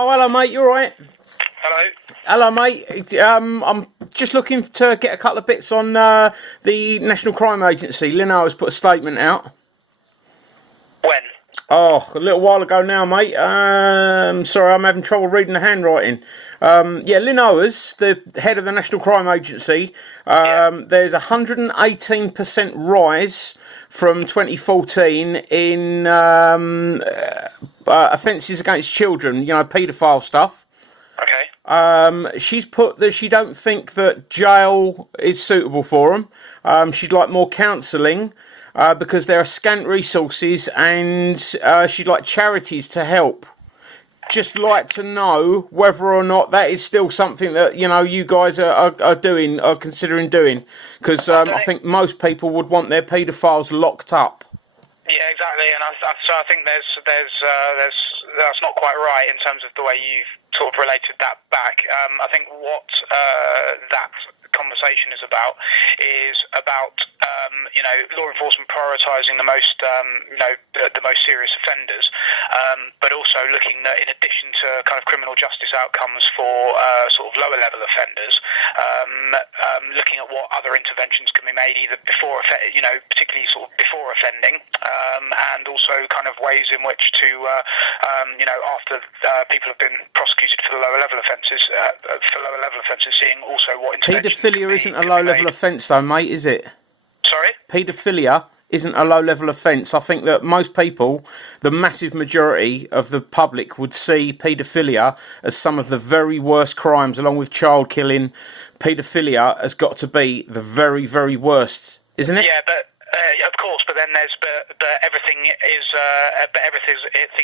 Oh, hello, mate. You all right? Hello. Hello, mate. I'm just looking to get a couple of bits on the National Crime Agency. Lino has put a statement out. When? Oh, a little while ago now, mate. Sorry, I'm having trouble reading the handwriting. Lino's the head of the National Crime Agency. There's a 118% rise from 2014 in offences against children, paedophile stuff. Okay. She's put that she don't think that jail is suitable for them. She'd like more counselling because there are scant resources, and she'd like charities to help. Just like to know whether or not that is still something that you guys are considering doing, because I think most people would want their paedophiles locked up. Yeah, exactly, and so I think there's that's not quite right in terms of the way you've sort of related that back. I think what that conversation is about law enforcement prioritising the most the most serious offenders, but also looking at, in addition to kind of criminal justice outcomes for sort of lower level offenders, looking at what other interventions can be made either before particularly sort of before offending, and also kind of ways in which to after people have been prosecuted for the lower level offences, seeing also what interventions. Paedophilia isn't a low level offence though, mate, is it? Sorry? Paedophilia isn't a low level offence. I think that most people, the massive majority of the public, would see paedophilia as some of the very worst crimes, along with child killing. Paedophilia has got to be the very, very worst, isn't it? Yeah, but of course, but then there's everything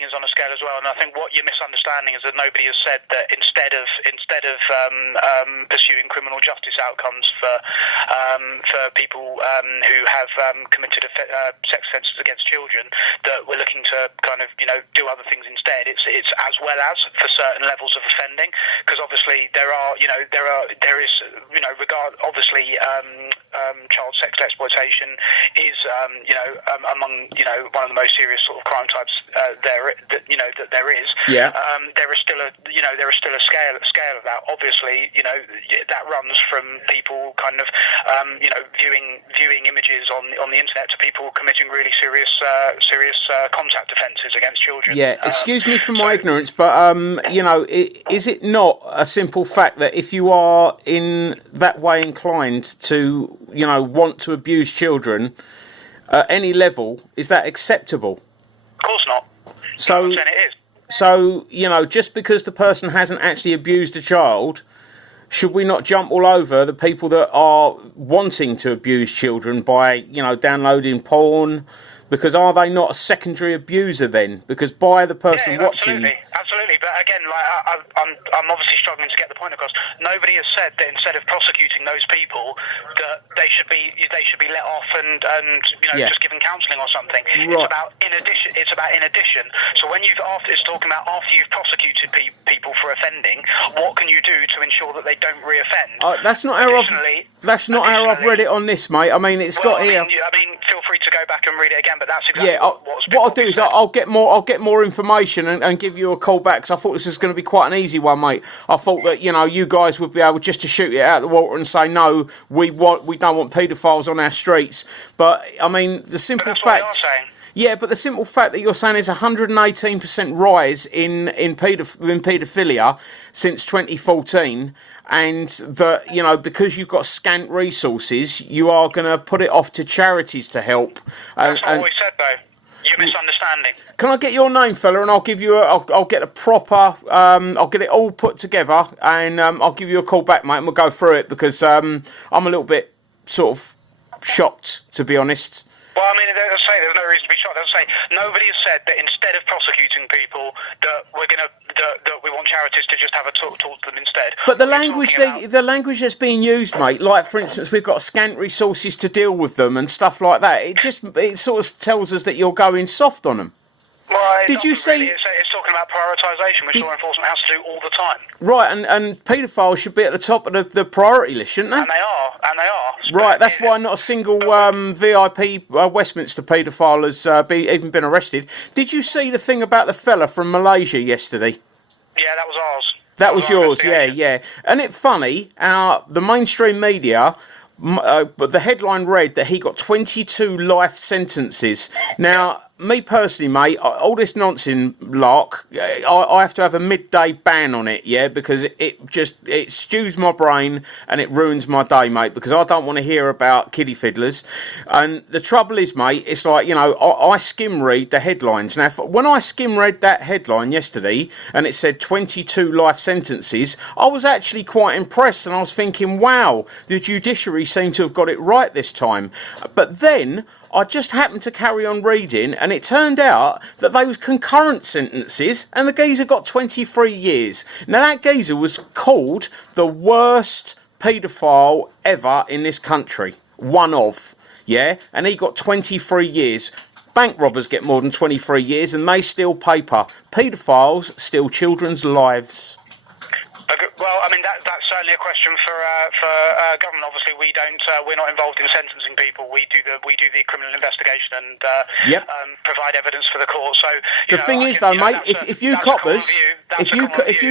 is on a scale as well. And I think what you're misunderstanding is that nobody has said that instead of pursuing criminal justice outcomes for people who have committed sex offences against children, that we're looking to kind of do other things instead. It's as well as for certain levels of offending, because obviously there is obviously child sex exploitation is among one of the most serious sort of crime types that there is. Yeah. There is still a scale of that. Obviously, that runs from people kind of viewing images on the internet to people committing really serious contact offences against children. Yeah. Excuse me for my ignorance, but is it not a simple fact that if you are in that way inclined to want to abuse children at any level, is that acceptable? Of course not. So, I'm saying it is. So, just because the person hasn't actually abused a child, should we not jump all over the people that are wanting to abuse children by, downloading porn? Because are they not a secondary abuser then? Because by the person watching... Absolutely. But again, I'm obviously struggling to get the point across. Nobody has said that instead of prosecuting those people, that they should be let off and just given counselling or something. Right. It's about in addition. So when it's talking about after you've prosecuted people for offending, what can you do to ensure that they don't reoffend? That's not how I've read it on this, mate. I mean, it's got here. Feel free to go back and read it again. But that's exactly what I'll do is I'll get more information and give you a call back, because I thought this was going to be quite an easy one, mate. I thought that you guys would be able just to shoot it out of the water and say no, we don't want paedophiles on our streets. But I mean, the simple fact. Yeah, but the simple fact that you're saying is 118% rise in paedophilia since 2014, and that because you've got scant resources, you are going to put it off to charities to help. That's not what we said, though. You're misunderstanding. Can I get your name, fella, and I'll give you I'll get a proper I'll get it all put together, and I'll give you a call back, mate, and we'll go through it, because I'm a little bit sort of shocked, to be honest. Well, I mean, as I say, there's no reason to be shocked. As I say, nobody has said that instead of prosecuting people, that we want charities to just have a talk to them instead. But the language that's being used, mate, like for instance, we've got scant resources to deal with them and stuff like that. It sort of tells us that you're going soft on them. Well, did you see? Really. It's talking about prioritisation, which law enforcement has to do all the time. Right, and paedophiles should be at the top of the priority list, shouldn't they? And they are. Right, that's why not a single VIP Westminster paedophile has even been arrested. Did you see the thing about the fella from Malaysia yesterday? Yeah, that That was our yours, yeah, investigation. yeah. And it's funny, the mainstream media, but the headline read that he got 22 life sentences. Now, me personally, mate, all this nonsense lark, I have to have a midday ban on it, yeah, because it stews my brain and it ruins my day, mate, because I don't want to hear about kiddie fiddlers. And the trouble is, mate, it's like, you know, I skim read the headlines. Now, when I skim read that headline yesterday and it said 22 life sentences, I was actually quite impressed, and I was thinking, wow, the judiciary seem to have got it right this time. But then I just happened to carry on reading, and it turned out that they was concurrent sentences, and the geezer got 23 years. Now, that geezer was called the worst paedophile ever in this country. One of, yeah? And he got 23 years. Bank robbers get more than 23 years, and they steal paper. Paedophiles steal children's lives. Well, I mean that's certainly a question for government. Obviously, we're not involved in sentencing people. We do the criminal investigation and provide evidence for the court. So the thing is, though, mate, if you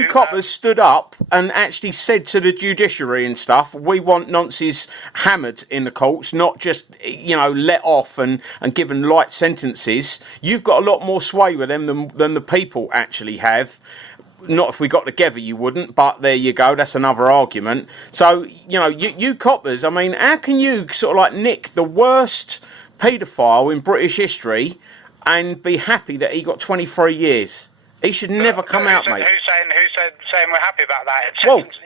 coppers stood up and actually said to the judiciary and stuff, we want nonces hammered in the courts, not just, you know, let off and given light sentences, you've got a lot more sway with them than the people actually have. Not if we got together, you wouldn't, but there you go, that's another argument. So, you know, you coppers, I mean, how can you sort of like nick the worst paedophile in British history and be happy that he got 23 years? He should never come out, mate. Who's saying we're happy about that? Well,